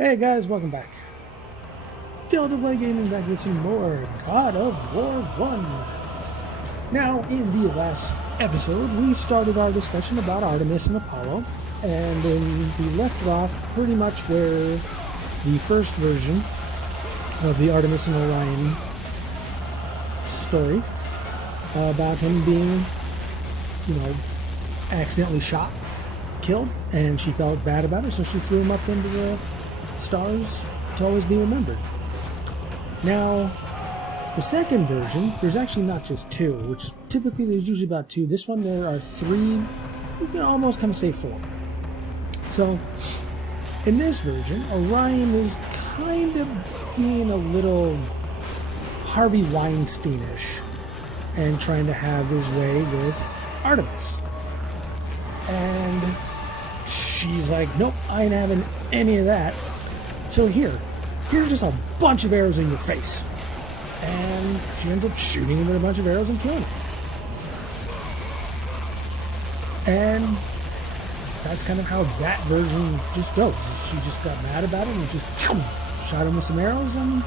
Hey guys, welcome back. Delta Play Gaming back with some more God of War 1. Now, in the last episode, we started our discussion about Artemis and Apollo, and then we left off pretty much where the first version of the Artemis and Orion story about him being, accidentally shot, killed, and she felt bad about it, so she threw him up into the stars to always be remembered. Now, the second version, there's actually not just two, which typically there's usually about two. This one there are three, you can almost kind of say four. So, in this version, Orion is kind of being a little Harvey Weinstein-ish and trying to have his way with Artemis. And she's like, nope, I ain't having any of that. So here's just a bunch of arrows in your face. And she ends up shooting him with a bunch of arrows and killing him. And that's kind of how that version just goes. She just got mad about it and just shot him with some arrows, and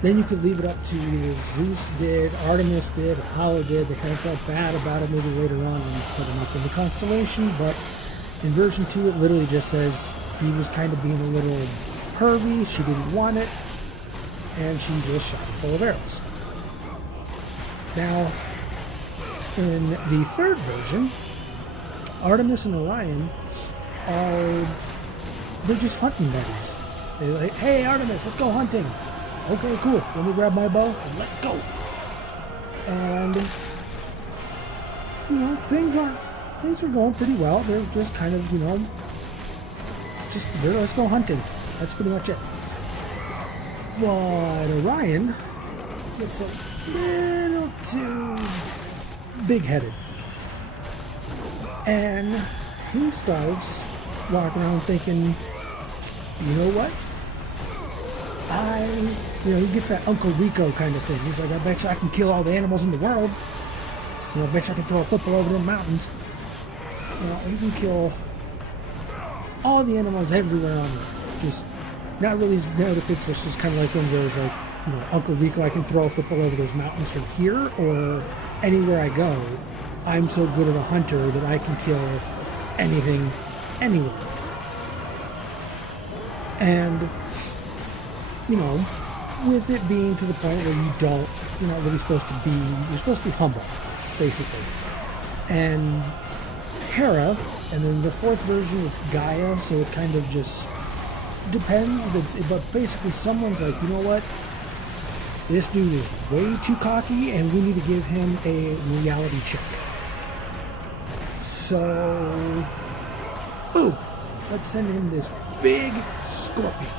then you could leave it up to either Zeus did, Artemis did, Apollo did. They kind of felt bad about it maybe later on and put him up in the constellation, but in version 2 it literally just says he was kind of being a little pervy, she didn't want it, and she just shot him full of arrows. Now, in the third version, Artemis and Orion they're just hunting buddies. They're like, hey Artemis, let's go hunting. Okay, cool, let me grab my bow and let's go. And, things are going pretty well. They're just kind of, let's go hunting. That's pretty much it. But Orion gets a little too big-headed. And he starts walking around thinking, you know what? He gets that Uncle Rico kind of thing. He's like, I bet you I can kill all the animals in the world. I bet you I can throw a football over the mountains. You can kill all the animals everywhere on Earth. Just not really know if it's just kind of like one of those, like, Uncle Rico, I can throw a football over those mountains from here, or anywhere I go, I'm so good of a hunter that I can kill anything, anywhere. And, with it being to the point where you're not really supposed to be, you're supposed to be humble, basically. And Hera, and then the fourth version it's Gaia, so it kind of just depends, but basically someone's like, you know what, this dude is way too cocky and we need to give him a reality check. So, boom, let's send him this big scorpion,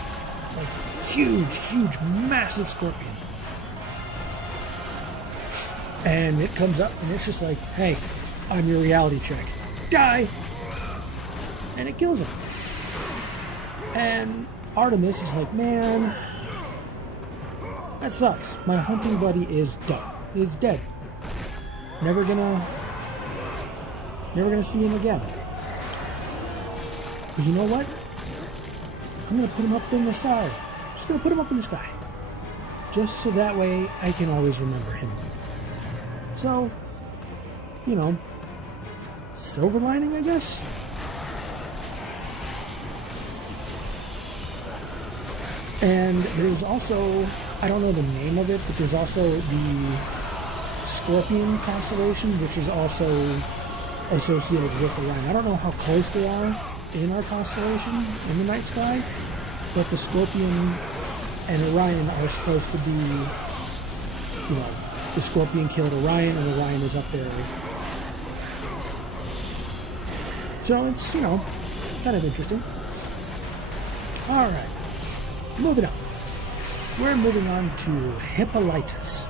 like huge, massive scorpion. And it comes up and it's just like, hey, I'm your reality check. Die! And it kills him. And Artemis is like, man, that sucks. My hunting buddy is done. He's dead. Never gonna see him again. But you know what? I'm gonna put him up in the sky. Just gonna put him up in the sky. Just so that way I can always remember him. So, silver lining, I guess? And there's also, I don't know the name of it, but there's also the Scorpion constellation, which is also associated with Orion. I don't know how close they are in our constellation, in the night sky, but the Scorpion and Orion are supposed to be, the Scorpion killed Orion, and Orion is up there. So it's, kind of interesting. Alright, moving on. We're moving on to Hippolytus.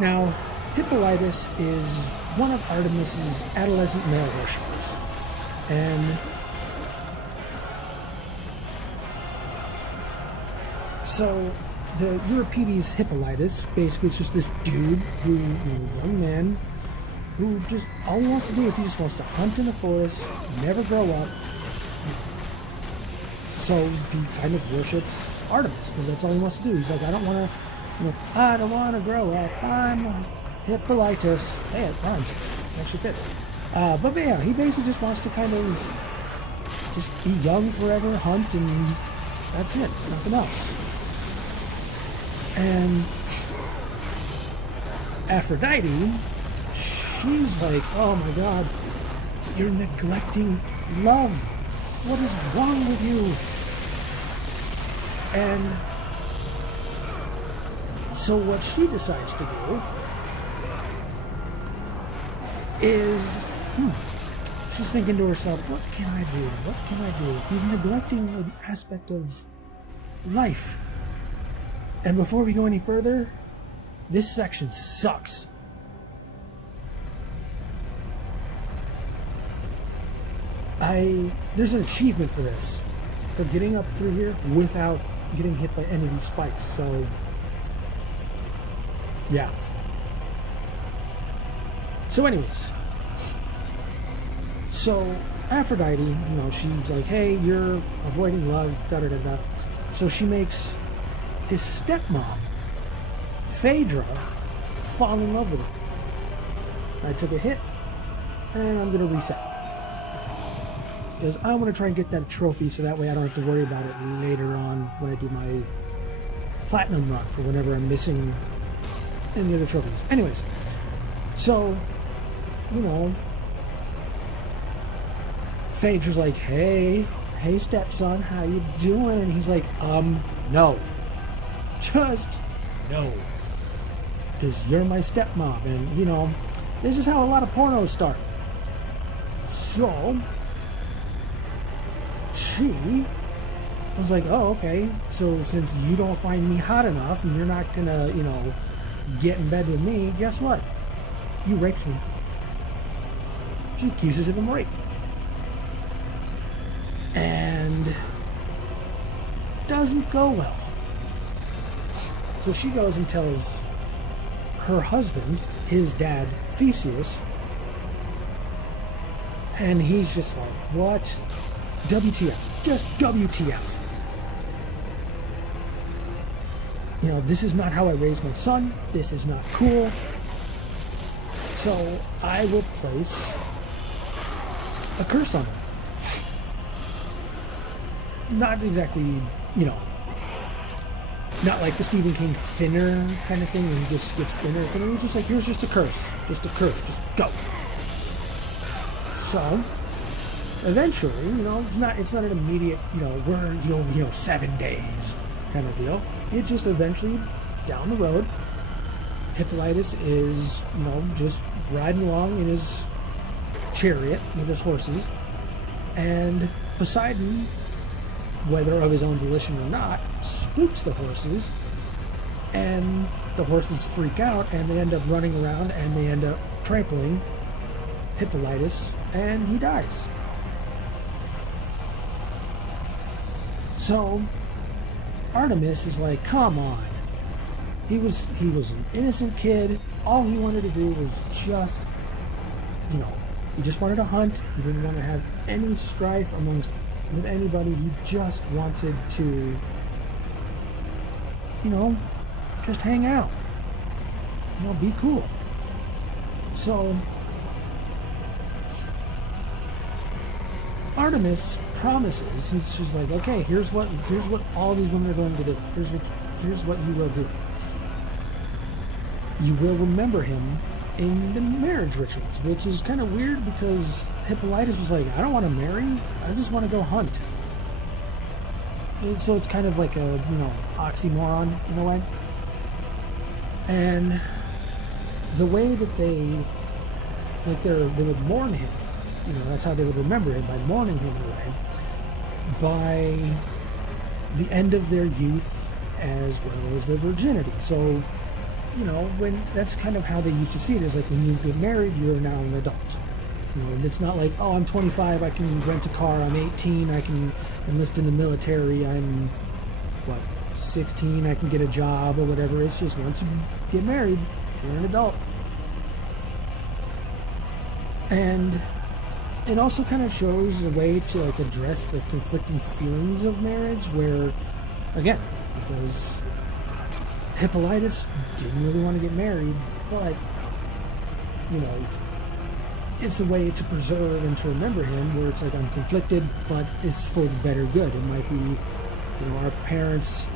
Now, Hippolytus is one of Artemis's adolescent male worshippers. And so the Euripides Hippolytus basically is just this dude young man, who just, all he wants to do is he just wants to hunt in the forest, never grow up, so he kind of worships Artemis because that's all he wants to do. He's like, I don't want to, I don't want to grow up. I'm Hippolytus. Hey, it rhymes. It actually fits. But yeah, he basically just wants to kind of just be young forever, hunt, and that's it. Nothing else. And Aphrodite, she's like, oh my God, you're neglecting love. What is wrong with you? And so what she decides to do is, she's thinking to herself, what can I do? What can I do? He's neglecting an aspect of life. And before we go any further, this section sucks. There's an achievement for this, for getting up through here without getting hit by any of these spikes. So, yeah. So anyways, so Aphrodite, she's like, hey, you're avoiding love, da-da-da-da. So she makes his stepmom, Phaedra, fall in love with him. I took a hit, and I'm going to reset. Because I want to try and get that trophy so that way I don't have to worry about it later on when I do my platinum run for whenever I'm missing any other trophies. Anyways, so, Phaedra's like, hey stepson, how you doing? And he's like, no. Just no. Because you're my stepmom, and, this is how a lot of pornos start. So she was like, oh, okay, so since you don't find me hot enough and you're not gonna, get in bed with me, guess what? You raped me. She accuses him of rape. And doesn't go well. So she goes and tells her husband, his dad, Theseus, and he's just like, what? WTF. Just WTF. This is not how I raised my son. This is not cool. So I will place a curse on him. Not exactly, not like the Stephen King thinner kind of thing where he just gets thinner. But it was just like, here's just a curse. Just a curse. Just go. So eventually, it's not an immediate, you'll 7 days kind of deal. It just eventually, down the road, Hippolytus is, just riding along in his chariot with his horses, and Poseidon, whether of his own volition or not, spooks the horses, and the horses freak out, and they end up running around, and they end up trampling Hippolytus, and he dies. So Artemis is like, come on. He was an innocent kid. All he wanted to do was just, he just wanted to hunt. He didn't want to have any strife with anybody. He just wanted to, just hang out. Be cool. So Artemis promises, she's like, okay, here's what all these women are going to do. Here's what you will do. You will remember him in the marriage rituals, which is kind of weird because Hippolytus was like, I don't want to marry, I just want to go hunt. And so it's kind of like a, oxymoron in a way. And the way that they would mourn him, that's how they would remember him, by mourning him in a way, by the end of their youth as well as their virginity. So, when that's kind of how they used to see it, is like when you get married, you're now an adult. And it's not like, oh, I'm 25, I can rent a car, I'm 18, I can enlist in the military, I'm, 16, I can get a job or whatever. It's just once you get married, you're an adult. And it also kind of shows a way to like address the conflicting feelings of marriage, where, again, because Hippolytus didn't really want to get married, but, you know, it's a way to preserve and to remember him, where it's like, I'm conflicted, but it's for the better good. It might be, you know, our parents,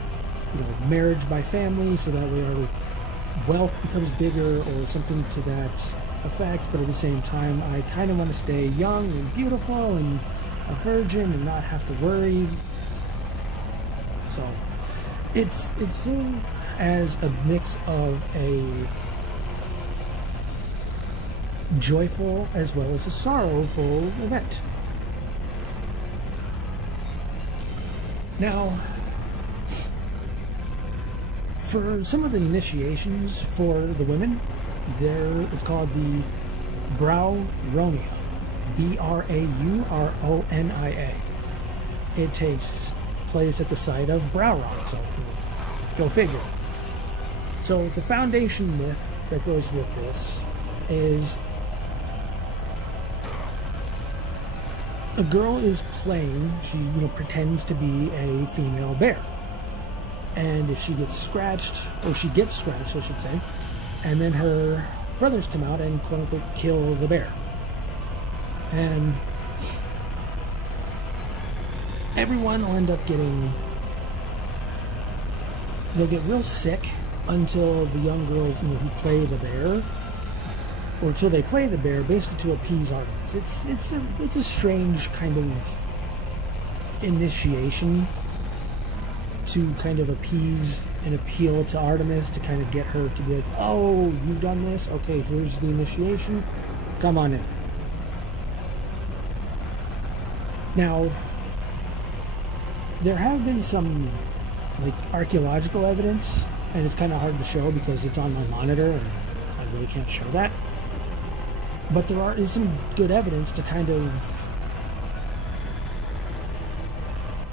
you know, marriage by family, so that way our wealth becomes bigger or something to that effect, but at the same time, I kind of want to stay young and beautiful and a virgin and not have to worry. So it's seen as a mix of a joyful as well as a sorrowful event. Now, for some of the initiations for the women, it's called the Brauronia, Brauronia. It takes place at the site of Brauron, so go figure. So the foundation myth that goes with this is a girl is playing, she pretends to be a female bear. And if she gets scratched, I should say, and then her brothers come out and quote-unquote kill the bear. And everyone will end up they'll get real sick until the young girls who play the bear, or until they play the bear, basically to appease Artemis. It's a strange kind of initiation to kind of appease and appeal to Artemis, to kind of get her to be like, oh, you've done this? Okay, here's the initiation. Come on in. Now, there have been some archaeological evidence, and it's kind of hard to show because it's on my monitor and I really can't show that. But there is some good evidence to kind of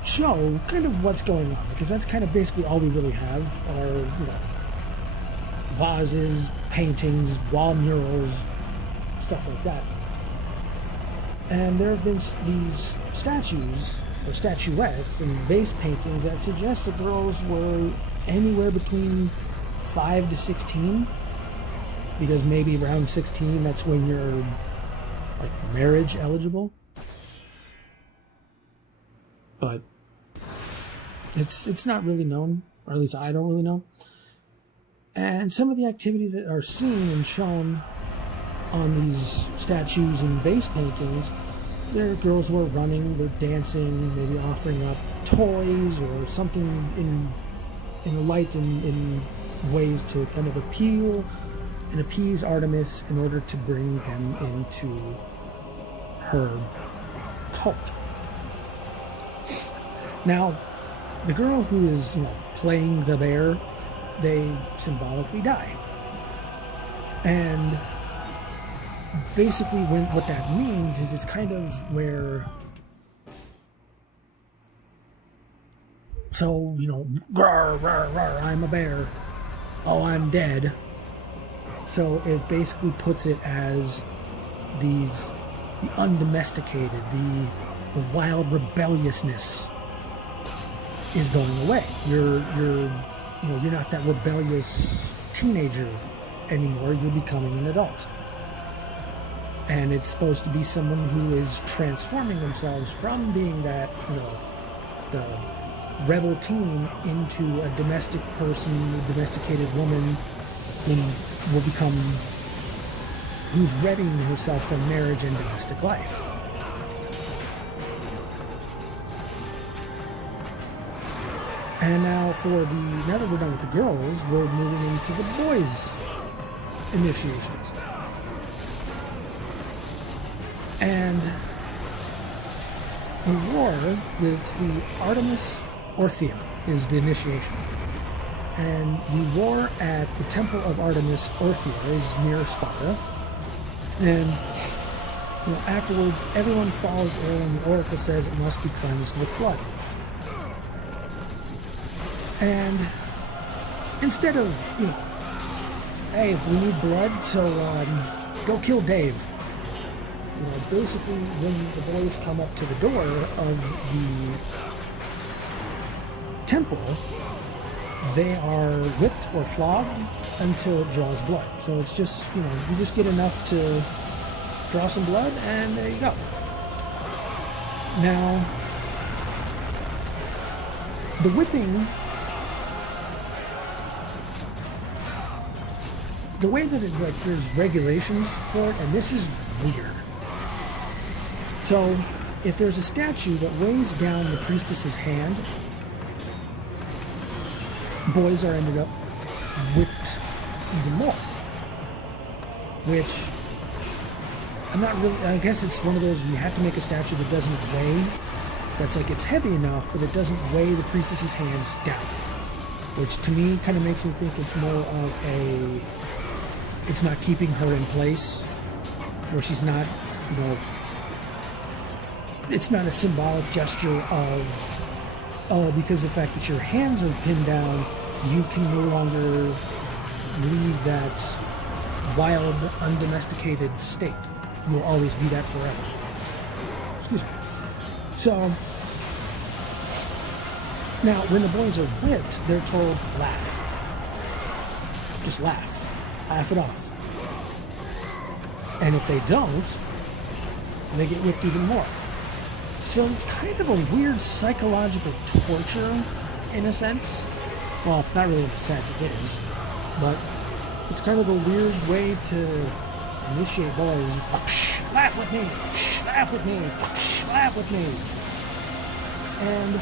show kind of what's going on, because that's kind of basically all we really have are vases, paintings, wall murals, stuff like that. And there have been these statues or statuettes and vase paintings that suggest the girls were anywhere between 5 to 16, because maybe around 16 that's when you're marriage eligible. But it's not really known, or at least I don't really know. And some of the activities that are seen and shown on these statues and vase paintings, there are girls who are running, they're dancing, maybe offering up toys or something in ways to kind of appeal and appease Artemis in order to bring them into her cult. Now, the girl who is, playing the bear, they symbolically die. And basically what that means is it's kind of where, so, rawr, rawr, rawr, I'm a bear. Oh, I'm dead. So it basically puts it as the undomesticated, the wild rebelliousness is going away. You're not that rebellious teenager anymore. You're becoming an adult. And it's supposed to be someone who is transforming themselves from being that, the rebel teen into a domestic person, a domesticated woman who's readying herself for marriage and domestic life. And now now that we're done with the girls, we're moving into the boys' initiations. And the war, it's the Artemis Orthia is the initiation. And the war at the Temple of Artemis Orthia is near Sparta. And afterwards, everyone falls ill, and the oracle says it must be cleansed with blood. And instead of, hey, we need blood, so go kill Dave. basically when the boys come up to the door of the temple, they are whipped or flogged until it draws blood. So it's just, you just get enough to draw some blood, and there you go. Now, the whipping, the way that there's regulations for it, and this is weird. So, if there's a statue that weighs down the priestess's hand, boys are ended up whipped even more. Which, I'm not really, I guess it's one of those, you have to make a statue that doesn't weigh, that's like, it's heavy enough, but it doesn't weigh the priestess's hands down. Which to me kind of makes me think it's more of it's not keeping her in place, where she's not, it's not a symbolic gesture of, because the fact that your hands are pinned down, you can no longer leave that wild, undomesticated state. You'll always be that forever. Excuse me. So, now, when the boys are whipped, they're told, laugh. Just laugh. Laugh it off. And if they don't, they get whipped even more. So it's kind of a weird psychological torture, in a sense. Well, not really in a sense, it is. But it's kind of a weird way to initiate boys. Whoosh, laugh with me. Whoosh, laugh with me. Whoosh, laugh with me. And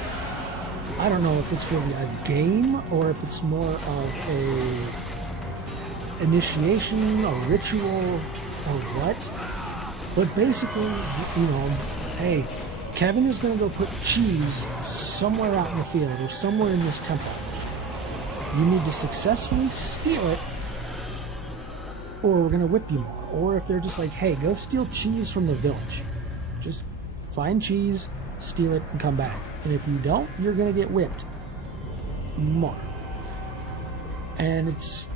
I don't know if it's really a game or if it's more of a initiation, a ritual, or what. But basically, hey, Kevin is going to go put cheese somewhere out in the field or somewhere in this temple. You need to successfully steal it, or we're going to whip you more. Or if they're just like, hey, go steal cheese from the village. Just find cheese, steal it, and come back. And if you don't, you're going to get whipped more. And it's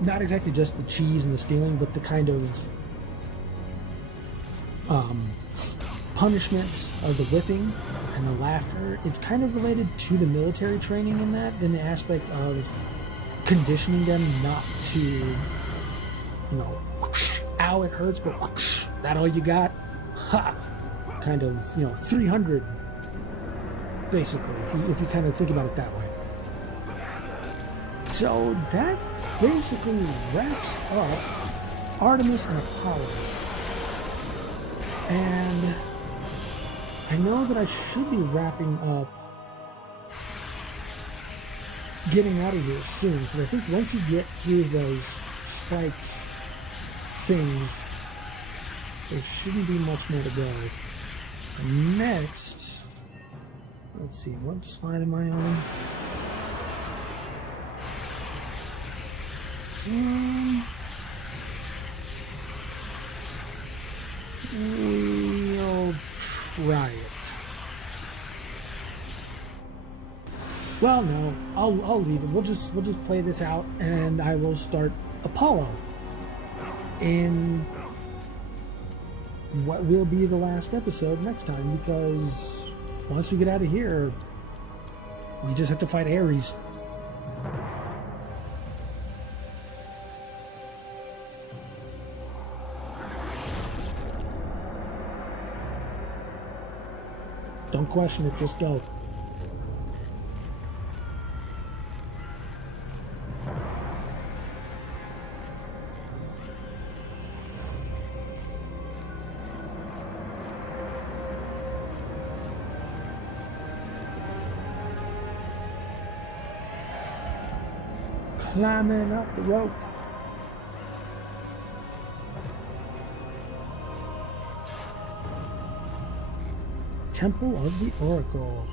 not exactly just the cheese and the stealing, but the kind of punishments of the whipping and the laughter. It's kind of related to the military training in that, in the aspect of conditioning them not to, whoosh, ow, it hurts, but whoosh, that all you got? Ha! Kind of, 300, basically, if you kind of think about it that way. So that basically wraps up Artemis and Apollo. And I know that I should be wrapping up, getting out of here soon, because I think once you get through those spiked things, there shouldn't be much more to go. And next, let's see, what slide am I on? We'll try it. Well, no, I'll leave it. We'll just play this out, and I will start Apollo in what will be the last episode next time, because once we get out of here, we just have to fight Ares. Don't question it, just go. Climbing up the rope. Temple of the Oracle.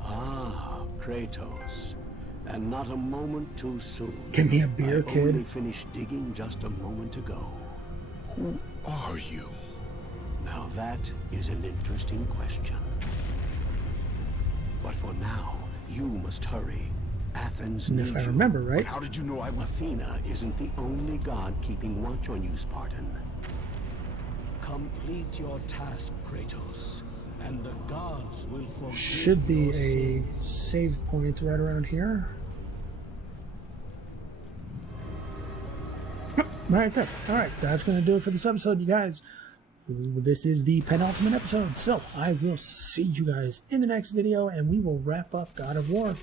Ah, Kratos. And not a moment too soon. Give me a beer, I kid. only finished digging just a moment ago. Who are you? Now that is an interesting question. But for now, you must hurry. Athens And needs if I you. remember right, How did you know I was... Athena isn't the only god keeping watch on you, Spartan. Complete your task, Kratos, and the gods will forgive Should be your a sin. save point right around here. Yep, right there. Alright, that's going to do it for this episode, you guys. This is the penultimate episode, so I will see you guys in the next video, and we will wrap up God of War.